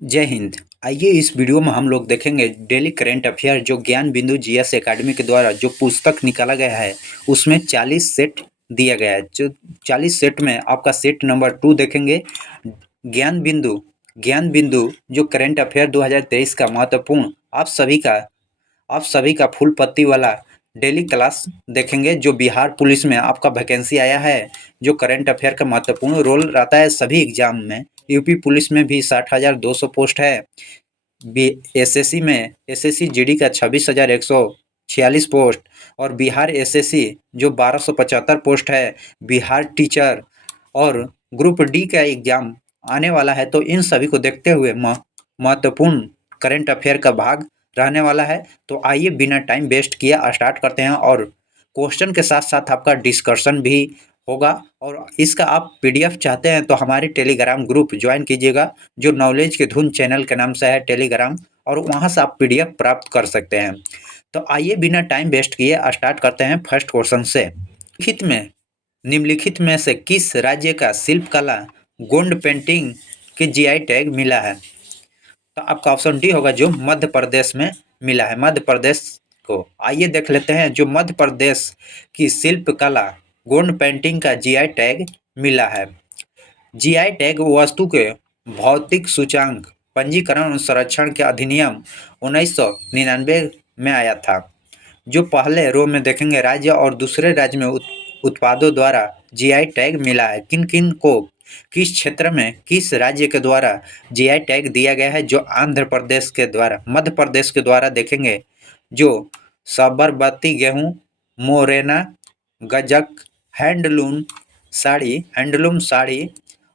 जय हिंद। आइए इस वीडियो में हम लोग देखेंगे डेली करंट अफेयर जो ज्ञान बिंदु जीएस एकेडमी के द्वारा जो पुस्तक निकाला गया है उसमें 40 सेट दिया गया है। जो 40 सेट में आपका सेट नंबर 2 देखेंगे ज्ञान बिंदु जो करंट अफेयर 2023 का महत्वपूर्ण आप सभी का फुल पत्ती वाला डेली क्लास देखेंगे। जो बिहार पुलिस में आपका वैकेंसी आया है, जो करंट अफेयर का महत्वपूर्ण रोल रहता है सभी एग्जाम में। यूपी पुलिस में भी 60,200 पोस्ट है। एसएससी में एसएससी जीडी का 26,146 पोस्ट और बिहार एसएससी जो 1275 पोस्ट है। बिहार टीचर और ग्रुप डी का एग्जाम आने वाला है, तो इन सभी को देखते हुए महत्वपूर्ण करंट अफेयर का भाग रहने वाला है। तो आइए बिना टाइम वेस्ट किए स्टार्ट करते हैं और क्वेश्चन के साथ साथ आपका डिस्कशन भी होगा। और इसका आप पीडीएफ चाहते हैं तो हमारे टेलीग्राम ग्रुप ज्वाइन कीजिएगा, जो नॉलेज की धुन चैनल के नाम से है टेलीग्राम, और वहां से आप पीडीएफ प्राप्त कर सकते हैं। तो आइए बिना टाइम वेस्ट किए स्टार्ट करते हैं फर्स्ट क्वेश्चन से। निम्नलिखित में से किस राज्य का शिल्पकला गोंड पेंटिंग के जीआई टैग मिला है? तो आपका ऑप्शन डी होगा, जो मध्य प्रदेश में मिला है, मध्य प्रदेश को। आइए देख लेते हैं जो मध्य प्रदेश की शिल्पकला गोंड पेंटिंग का जीआई टैग मिला है। जीआई टैग वस्तु के भौतिक सूचांक पंजीकरण और संरक्षण के अधिनियम 1999 में आया था। जो पहले रो में देखेंगे राज्य और दूसरे राज्य में उत्पादों द्वारा जीआई टैग मिला है। किन किन को किस क्षेत्र में किस राज्य के द्वारा जीआई टैग दिया गया है? जो आंध्र प्रदेश के द्वारा, मध्य प्रदेश के द्वारा देखेंगे जो साबरमती गेहूं, मोरेना गजक, हैंडलूम साड़ी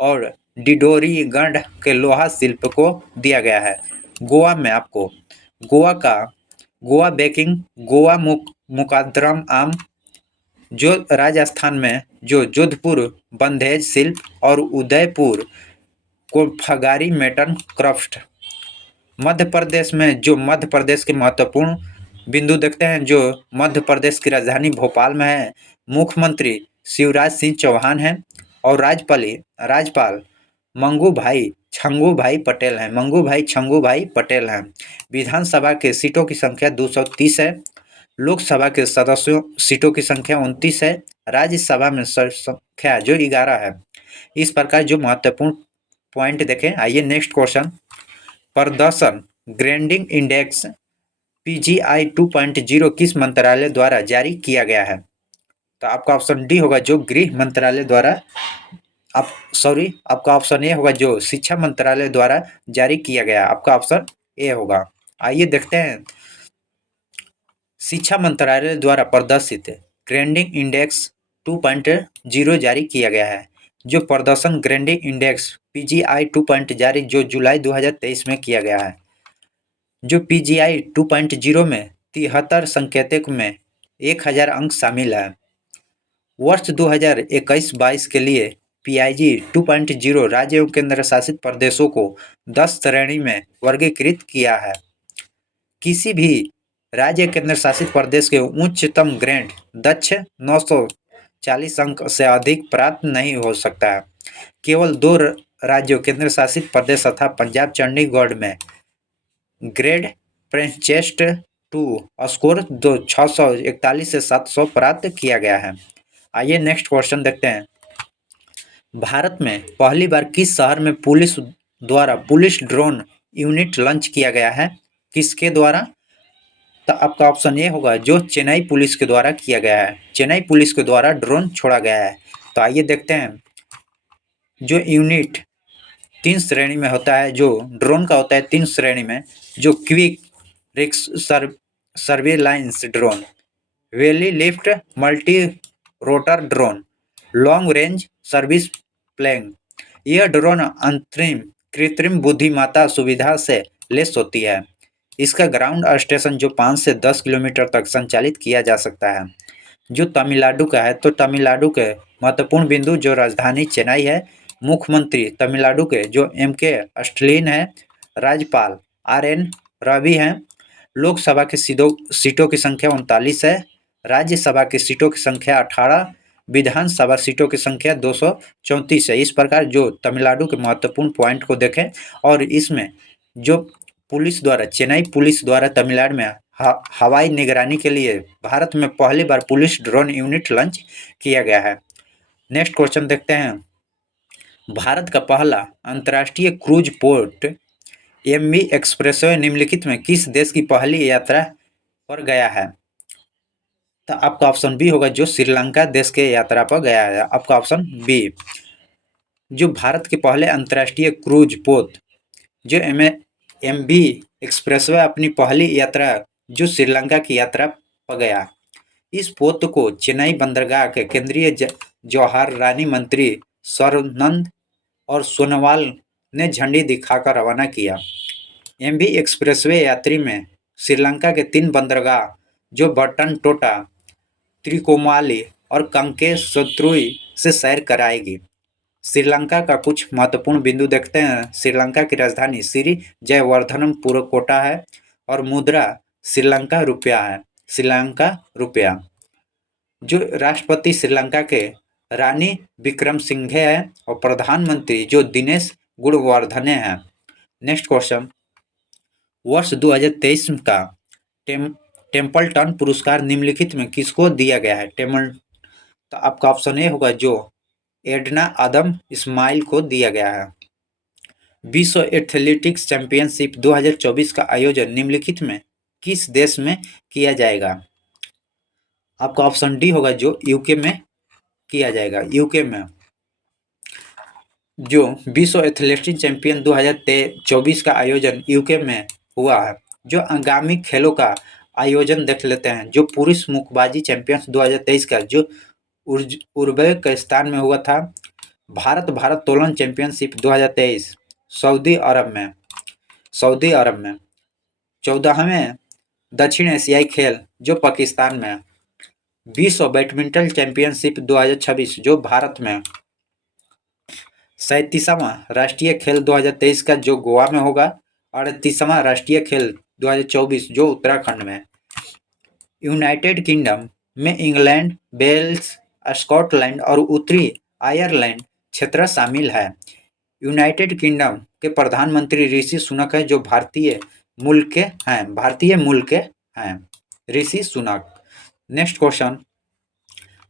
और डिडोरीगढ़ के लोहा शिल्प को दिया गया है। गोवा में आपको गोवा बेकिंग, गोवा मुकाद्रम आम, जो राजस्थान में जो जोधपुर बंधेज शिल्प और उदयपुर कोफगारी मेटन क्राफ्ट। मध्य प्रदेश में जो मध्य प्रदेश के महत्वपूर्ण बिंदु देखते हैं, जो मध्य प्रदेश की राजधानी भोपाल में है। मुख्यमंत्री शिवराज सिंह चौहान हैं और राज्यपाल मंगू भाई छंगू भाई पटेल हैं। विधानसभा के सीटों की संख्या 230 है। लोकसभा के सदस्यों सीटों की संख्या 29 है। राज्यसभा में संख्या जो 11 है। इस प्रकार जो महत्वपूर्ण पॉइंट देखें। आइए नेक्स्ट क्वेश्चन। प्रदर्शन ग्रेडिंग इंडेक्स पीजीआई 2.0 किस मंत्रालय द्वारा जारी किया गया है? तो आपका ऑप्शन डी होगा, जो गृह मंत्रालय द्वारा आपका ऑप्शन ए होगा, जो शिक्षा मंत्रालय द्वारा जारी किया गया। आपका ऑप्शन ए होगा। आइए देखते हैं शिक्षा मंत्रालय द्वारा प्रदर्शित ग्रेडिंग इंडेक्स 2.0 जारी किया गया है। जो प्रदर्शन ग्रेडिंग इंडेक्स पीजीआई 2.0 जो जुलाई 2023 में किया गया है। जो पीजीआई 2.0 में 73 संकेतक में 1000 अंक शामिल है। वर्ष 2021-22 के लिए पीआईजी 2.0 राज्य एवं केंद्र शासित प्रदेशों को 10 श्रेणी में वर्गीकृत किया है। किसी भी राज्य केंद्र शासित प्रदेश के उच्चतम ग्रेड दक्ष 940 अंक से अधिक प्राप्त नहीं हो सकता है। केवल 2 राज्यों केंद्र शासित प्रदेश तथा पंजाब चंडीगढ़ में ग्रेड प्रिंसेस्ट 2 स्कोर 641 से 700 प्राप्त किया गया है। आइए नेक्स्ट क्वेश्चन देखते हैं। भारत में पहली बार किस शहर में पुलिस द्वारा पुलिस ड्रोन यूनिट लॉन्च किया गया है? किसके द्वारा? तो आपका ऑप्शन ये होगा, जो चेन्नई पुलिस के द्वारा किया गया है। चेन्नई पुलिस के द्वारा ड्रोन छोड़ा गया है। तो आइए देखते हैं। जो यूनिट 3 श्रेणी में होता है, जो ड्रोन का होता है 3 श्रेणी में, जो क्विक सर्विलांस ड्रोन, वेली lift multi rotor drone, long range service plane. यह ड्रोन कृत्रिम बुद्धिमत्ता सुविधा से लेस होती है। इसका ग्राउंड स्टेशन जो 5 से 10 किलोमीटर तक संचालित किया जा सकता है। जो तमिलनाडु का है, तो तमिलनाडु के महत्वपूर्ण बिंदु जो राजधानी चेन्नई है। मुख्यमंत्री तमिलनाडु के जो एम.के. स्टालिन है। राज्यपाल आर.एन. रवि हैं। लोकसभा की सीटों की संख्या 39 है। राज्यसभा की सीटों की संख्या 18, विधानसभा सीटों की संख्या 234 है। इस प्रकार जो तमिलनाडु के महत्वपूर्ण पॉइंट को देखें और इसमें जो चेन्नई पुलिस द्वारा तमिलनाडु में हवाई निगरानी के लिए भारत में पहली बार पुलिस ड्रोन यूनिट लॉन्च किया गया है। नेक्स्ट क्वेश्चन देखते हैं। भारत का पहला अंतर्राष्ट्रीय क्रूज पोर्ट एमवी एक्सप्रेसवे निम्नलिखित में किस देश की पहली यात्रा पर गया है? तो आपका ऑप्शन बी होगा, जो श्रीलंका देश के यात्रा पर गया है। आपका ऑप्शन बी। जो भारत के पहले अंतर्राष्ट्रीय क्रूज पोत जो एमवी एक्सप्रेसवे अपनी पहली यात्रा जो श्रीलंका की यात्रा पर गया। इस पोत को चेन्नई बंदरगाह के केंद्रीय जवाहर रानी मंत्री सर्बानंद और सोनोवाल ने झंडी दिखाकर रवाना किया। एमवी एक्सप्रेसवे यात्री में श्रीलंका के 3 बंदरगाह जो बट्टनटोटा, त्रिकोमाली और कंकेसुत्रुई से सैर कराएगी। श्रीलंका का कुछ महत्वपूर्ण बिंदु देखते हैं। श्रीलंका की राजधानी श्री जयवर्धनपुरकोटा है और मुद्रा श्रीलंका रुपया है। श्रीलंका रुपया। जो राष्ट्रपति श्रीलंका के रानी विक्रमसिंघे है और प्रधानमंत्री जो दिनेश गुणवर्धने हैं। Next question. वर्ष 2023 का टेम्पल्टन पुरस्कार निम्नलिखित में किसको दिया गया है? तो आपका ऑप्शन ए होगा, जो एडना आदम इस्माइल को दिया गया है। विश्व एथलेटिक्स चैंपियनशिप 2024 का आयोजन निम्नलिखित में किस देश में किया जाएगा? आपका ऑप्शन डी होगा, जो यूके में किया जाएगा। यूके में जो विश्व एथलेटिक्स चैंपियन 2024 का आयोजन यूके में हुआ है। जो आगामी खेलों का आयोजन देख लेते हैं। जो पुरुष मुक्केबाजी चैंपियंस 2023 का जो उज्बेकिस्तान में हुआ था। भारत भारोत्तोलन चैंपियनशिप 2023 सऊदी अरब में। 14वें दक्षिण एशियाई खेल जो पाकिस्तान में। विश्व बैडमिंटन चैंपियनशिप 2026 जो भारत में। 37वां राष्ट्रीय खेल 2023 का जो गोवा में होगा। 38वां राष्ट्रीय खेल 2024 जो उत्तराखंड में। यूनाइटेड किंगडम में इंग्लैंड, वेल्स, स्कॉटलैंड और उत्तरी आयरलैंड क्षेत्र शामिल है। यूनाइटेड किंगडम के प्रधानमंत्री ऋषि सुनक है, जो भारतीय मूल के हैं। ऋषि सुनक। Next question.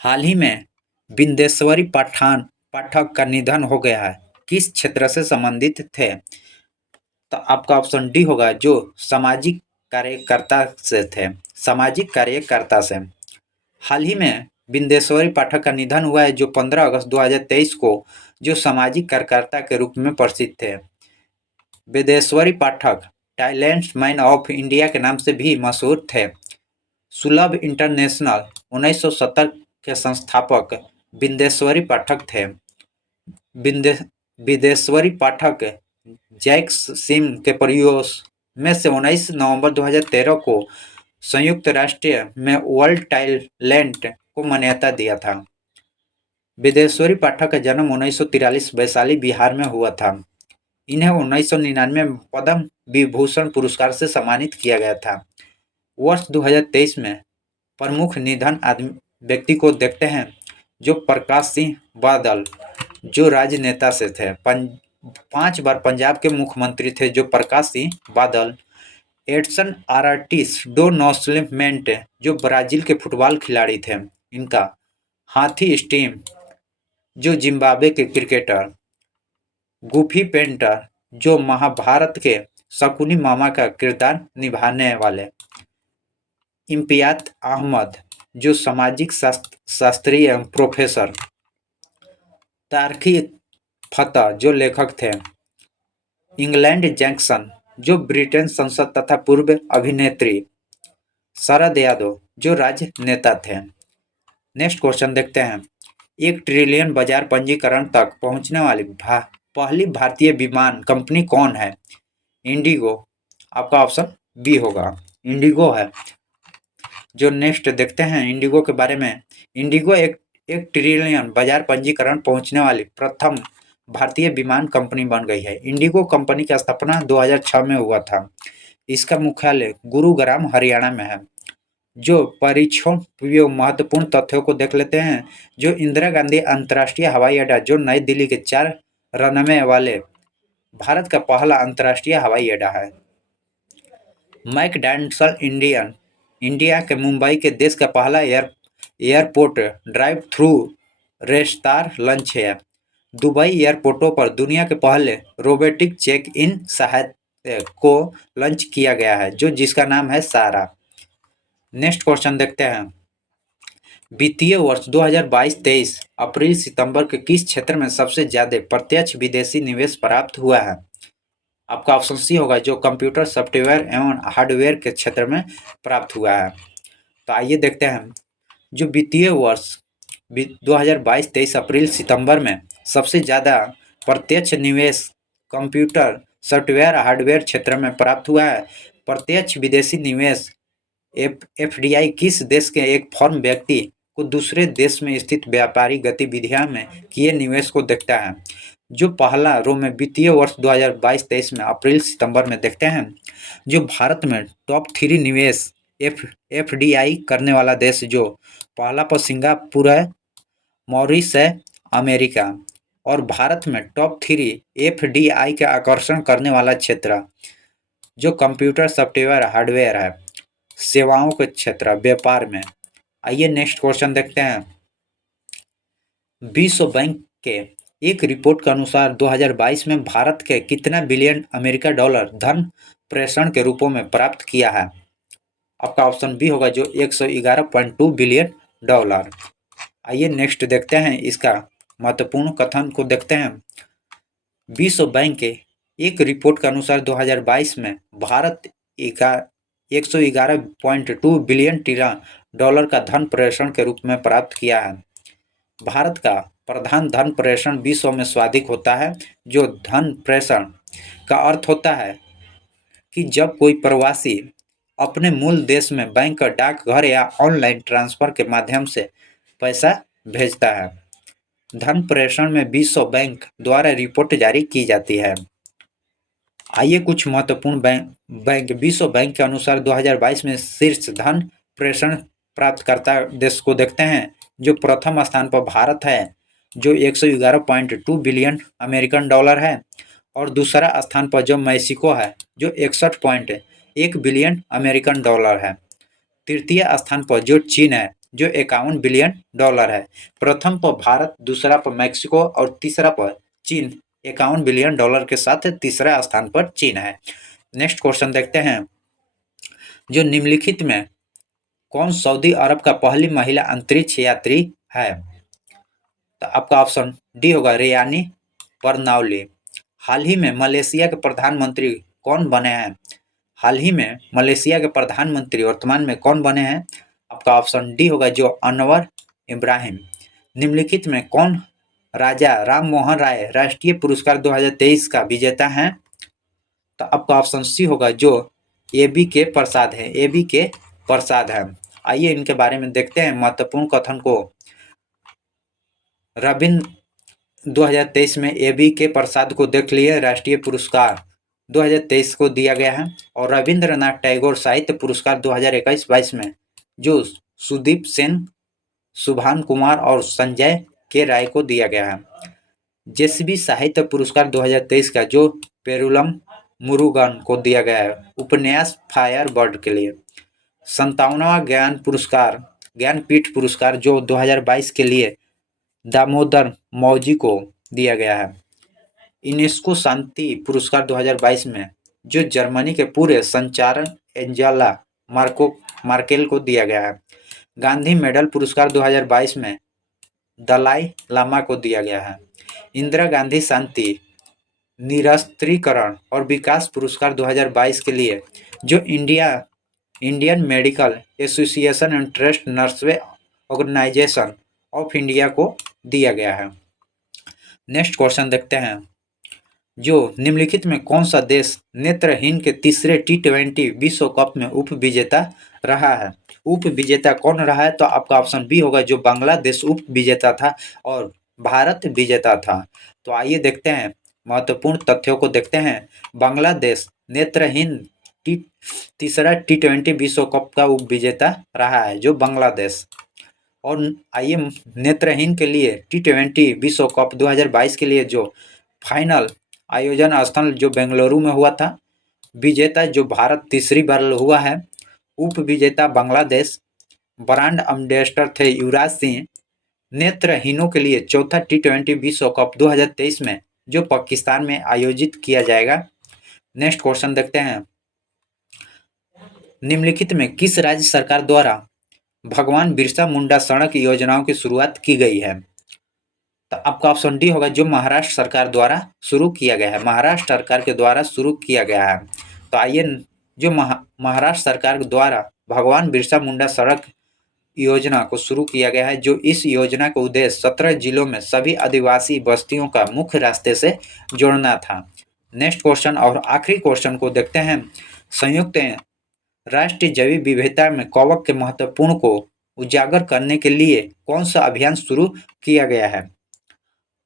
हाल ही में बिंदेश्वरी पाठक का निधन हो गया है। किस क्षेत्र से संबंधित थे? तो आपका ऑप्शन डी होगा, जो सामाजिक कार्यकर्ता से थे। सामाजिक कार्यकर्ता से। हाल ही में बिंदेश्वरी पाठक का निधन हुआ है, जो 15 अगस्त 2023 को जो सामाजिक कार्यकर्ता के रूप में प्रसिद्ध थे। बिंदेश्वरी पाठक टैलेंट मैन ऑफ इंडिया के नाम से भी मशहूर थे। सुलभ इंटरनेशनल 1970 के संस्थापक बिंदेश्वरी पाठक थे। बिंदेश्वरी पाठक जैक्स सिम के प्रयास में से 19 नवंबर 2013 को संयुक्त राष्ट्र में वर्ल्ड टैलेंट को मान्यता दिया था। बिंदेश्वरी पाठक का जन्म 1943 वैशाली बिहार में हुआ था। इन्हें 1999 में पद्म विभूषण पुरस्कार से सम्मानित किया गया था। वर्ष 2023 में प्रमुख निधन व्यक्ति को देखते हैं। जो प्रकाश सिंह बादल जो राजनेता से थे। 5 बार पंजाब के मुख्यमंत्री थे जो प्रकाश सिंह बादल। एडसन आराटिस डो नॉस्लेमेंट जो ब्राजील के फुटबॉल खिलाड़ी थे इनका। हाथी स्टीम जो जिम्बाब्वे के क्रिकेटर। गुफी पेंटर जो महाभारत के शकुनी मामा का किरदार निभाने वाले। इम्तियाज अहमद जो सामाजिक शास्त्री एवं प्रोफेसर। तारकी फतेह जो लेखक थे। इंग्लैंड जैक्सन जो ब्रिटेन संसद तथा पूर्व अभिनेत्री। शरद यादव जो राजनेता थे। नेक्स्ट क्वेश्चन देखते हैं। 1 ट्रिलियन बाजार पंजीकरण तक पहुंचने वाली पहली भारतीय विमान कंपनी कौन है? इंडिगो। आपका ऑप्शन बी होगा, इंडिगो है। जो नेक्स्ट देखते हैं इंडिगो के बारे में। इंडिगो एक ट्रिलियन बाजार पंजीकरण पहुंचने वाली प्रथम भारतीय विमान कंपनी बन गई है। इंडिगो कंपनी की स्थापना 2006 में हुआ था। इसका मुख्यालय गुरुग्राम हरियाणा में है। जो परीक्षण महत्वपूर्ण तथ्यों को देख लेते हैं। जो इंदिरा गांधी अंतर्राष्ट्रीय हवाई अड्डा जो नई दिल्ली के 4 रनवे वाले भारत का पहला अंतर्राष्ट्रीय हवाई अड्डा है। मैकडॉनल्ड्स इंडिया के मुंबई के देश का पहला एयरपोर्ट ड्राइव थ्रू रेस्टार लंच है। दुबई एयरपोर्टों पर दुनिया के पहले रोबोटिक चेक इन सहायक को लॉन्च किया गया है, जो जिसका नाम है सारा। नेक्स्ट क्वेश्चन देखते हैं। वित्तीय वर्ष 2022-23 अप्रैल सितंबर के किस क्षेत्र में सबसे ज्यादा प्रत्यक्ष विदेशी निवेश प्राप्त हुआ है? आपका ऑप्शन सी होगा, जो कंप्यूटर सॉफ्टवेयर एवं हार्डवेयर के क्षेत्र में प्राप्त हुआ है। तो आइए देखते हैं। जो वित्तीय वर्ष 2022-23 अप्रैल सितंबर में सबसे ज़्यादा प्रत्यक्ष निवेश कंप्यूटर सॉफ्टवेयर हार्डवेयर क्षेत्र में प्राप्त हुआ है। प्रत्यक्ष विदेशी निवेश एफडीआई किस देश के एक फर्म व्यक्ति को दूसरे देश में स्थित व्यापारी गतिविधियां में किए निवेश को देखता है। जो पहला रो में वित्तीय वर्ष 2022-23 में अप्रैल सितंबर में देखते हैं। जो भारत में टॉप 3 निवेश एफडीआई करने वाला देश, जो पहला पर सिंगापुर है, मॉरिस है, अमेरिका। और भारत में टॉप 3 एफडीआई का आकर्षण करने वाला क्षेत्र जो कंप्यूटर सॉफ्टवेयर हार्डवेयर है, सेवाओं के क्षेत्र व्यापार में। आइए नेक्स्ट क्वेश्चन देखते हैं। विश्व बैंक के एक रिपोर्ट के अनुसार 2022 में भारत के कितना बिलियन अमेरिका डॉलर धन प्रेषण के रूपों में प्राप्त किया है? आपका ऑप्शन बी होगा, जो 111.2 बिलियन डॉलर। आइए नेक्स्ट देखते हैं, इसका महत्वपूर्ण कथन को देखते हैं। विश्व बैंक के एक रिपोर्ट के अनुसार 2022 में भारत 111.2 बिलियन डॉलर का धन प्रेषण के रूप में प्राप्त किया है। भारत का प्रधान धन प्रेषण विश्व में सर्वाधिक होता है। जो धन प्रेषण का अर्थ होता है कि जब कोई प्रवासी अपने मूल देश में बैंक, डाकघर या ऑनलाइन ट्रांसफर के माध्यम से पैसा भेजता है। धन प्रेषण में विश्व बैंक द्वारा रिपोर्ट जारी की जाती है। आइए कुछ महत्वपूर्ण बैंक विश्व बैंक के अनुसार 2022 में शीर्ष धन प्रेषण प्राप्तकर्ता देश को देखते हैं। जो प्रथम स्थान पर भारत है, जो 111.2 बिलियन अमेरिकन डॉलर है। और दूसरा स्थान पर जो मैक्सिको है, जो 61.1 बिलियन अमेरिकन डॉलर है। तृतीय स्थान पर जो चीन है, जो 51 बिलियन डॉलर है। प्रथम पर भारत, दूसरा पर मैक्सिको और तीसरा पर चीन 51 बिलियन डॉलर के साथ तीसरा स्थान पर चीन है। नेक्स्ट क्वेश्चन देखते हैं। जो निम्नलिखित में कौन सऊदी अरब का पहली महिला अंतरिक्ष यात्री है? तो आपका ऑप्शन डी होगा, रेयानी बरनौली। हाल ही में मलेशिया के प्रधानमंत्री कौन बने हैं? हाल ही में मलेशिया के प्रधानमंत्री वर्तमान में कौन बने हैं? आपका ऑप्शन डी होगा, जो अनवर इब्राहिम। निम्नलिखित में कौन राजा राम मोहन राय राष्ट्रीय पुरस्कार 2023 का विजेता हैं? तो आपका ऑप्शन सी होगा, जो एबी के प्रसाद है। एबी के प्रसाद है। आइए इनके बारे में देखते हैं महत्वपूर्ण कथन को। रविंद्र 2023 में एबी के प्रसाद को देख लिए राष्ट्रीय पुरस्कार 2023 को दिया गया है। और रविंद्रनाथ टैगोर साहित्य पुरस्कार 2021-22 में जो सुदीप सेन, सुभान कुमार और संजय के राय को दिया गया है। जेसीबी साहित्य पुरस्कार 2023 का जो पेरुलम मुरुगन को दिया गया है उपन्यास फायर बर्ड के लिए। 57वां ज्ञानपीठ पुरस्कार जो 2022 के लिए दामोदर मौजी को दिया गया है। यूनेस्को शांति पुरस्कार 2022 में जो जर्मनी के पूर्व संचालन एंजेला मार्केल को दिया गया है। गांधी मेडल पुरस्कार 2022 में दलाई लामा को दिया गया है। इंदिरा गांधी शांति निरस्त्रीकरण और विकास पुरस्कार 2022 के लिए जो Indian medical association and trust नर्सवे ऑर्गेनाइजेशन ऑफ इंडिया को दिया गया है। नेक्स्ट क्वेश्चन देखते हैं। जो निम्नलिखित में कौन सा देश नेत्रहीन के तीसरे T20 विश्व कप में उप विजेता रहा है? उप विजेता कौन रहा है? तो आपका ऑप्शन बी होगा, जो बांग्लादेश उप विजेता था और भारत विजेता था। तो आइए देखते हैं महत्वपूर्ण तथ्यों को देखते हैं। बांग्लादेश नेत्रहीन तीसरा T20 विश्व कप का उप विजेता रहा है, जो बांग्लादेश। और आइए नेत्रहीन के लिए T20 विश्व कप 2022 के लिए जो फाइनल आयोजन स्थल जो बेंगलुरु में हुआ था। विजेता जो भारत तीसरी बार हुआ है। उप विजेता बांग्लादेश। ब्रांड एम्बेसडर थे युवराज सिंह। नेत्रहीनों के लिए चौथा T20 विश्व कप 2023 में जो पाकिस्तान में आयोजित किया जाएगा। नेक्स्ट क्वेश्चन देखते हैं। निम्नलिखित में किस राज्य सरकार द्वारा भगवान बिरसा मुंडा सड़क योजनाओं की शुरुआत की गई है? तो आपका ऑप्शन डी होगा, जो महाराष्ट्र सरकार द्वारा शुरू किया गया है। महाराष्ट्र सरकार के द्वारा शुरू किया गया है। तो आइए, जो महाराष्ट्र सरकार द्वारा भगवान बिरसा मुंडा सड़क योजना को शुरू किया गया है, जो इस योजना का उद्देश्य 17 जिलों में सभी आदिवासी बस्तियों का मुख्य रास्ते से जोड़ना था। नेक्स्ट क्वेश्चन और आखिरी क्वेश्चन को देखते हैं। संयुक्त राष्ट्रीय जैव विविधता में कवक के महत्वपूर्ण को उजागर करने के लिए कौन सा अभियान शुरू किया गया है?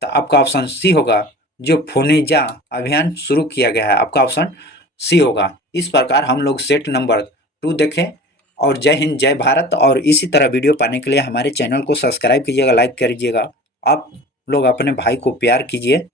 तो आपका ऑप्शन सी होगा, जो फोनेजा अभियान शुरू किया गया है। आपका ऑप्शन सी होगा। इस प्रकार हम लोग सेट नंबर 2 देखें। और जय हिंद, जय भारत। और इसी तरह वीडियो पाने के लिए हमारे चैनल को सब्सक्राइब कीजिएगा, लाइक कीजिएगा। आप लोग अपने भाई को प्यार कीजिए।